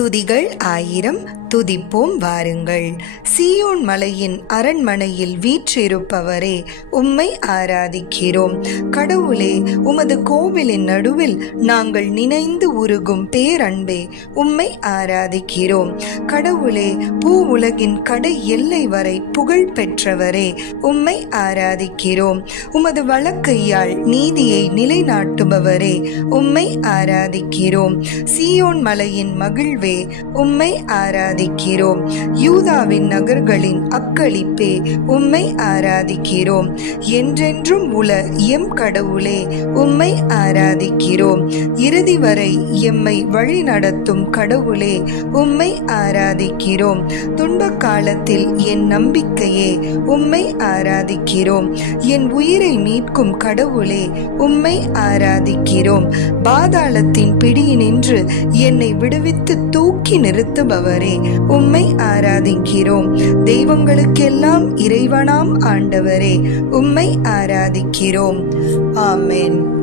துதிகள் ஆயிரம். துதிப்போம் வாருங்கள். சீயோன் மலையின் அரண்மனையில் வீற்றிருப்பவரே உம்மை ஆராதிக்கிறோம். கடவுளே உமது கோவிலின் நடுவில் நாங்கள் நினைந்து உருகும் பேரன்பே உம்மை ஆராதிக்கிறோம். கடவுளே பூ உலகின் கடை எல்லை வரை புகழ் பெற்றவரே உம்மை ஆராதிக்கிறோம். உமது வழக்கையால் நீதியை நிலைநாட்டுபவரே உம்மை ஆராதிக்கிறோம். சீயோன் மலையின் மகிழ்வே உம்மை ஆராதி ஆராதிக்கிறோம். யூதாவின் நகர்களின் அக்களிப்பே உம்மை ஆராதிக்கிறோம். என்றென்றும் உல எம் கடவுளே உம்மை ஆராதிக்கிறோம். இறுதி வரை எம்மை வழி நடத்தும் கடவுளே உம்மை ஆராதிக்கிறோம். துன்ப காலத்தில் என் நம்பிக்கையே உம்மை ஆராதிக்கிறோம். என் உயிரை மீட்கும் கடவுளே உம்மை ஆராதிக்கிறோம். பாதாளத்தின் பிடியினின்று என்னை விடுவித்து தூக்கி நிறுத்துபவரே உம்மை ஆராதிக்கிறோம். தெய்வங்களுக்கெல்லாம் இறைவனாம் ஆண்டவரே உம்மை ஆராதிக்கிறோம். ஆமென்.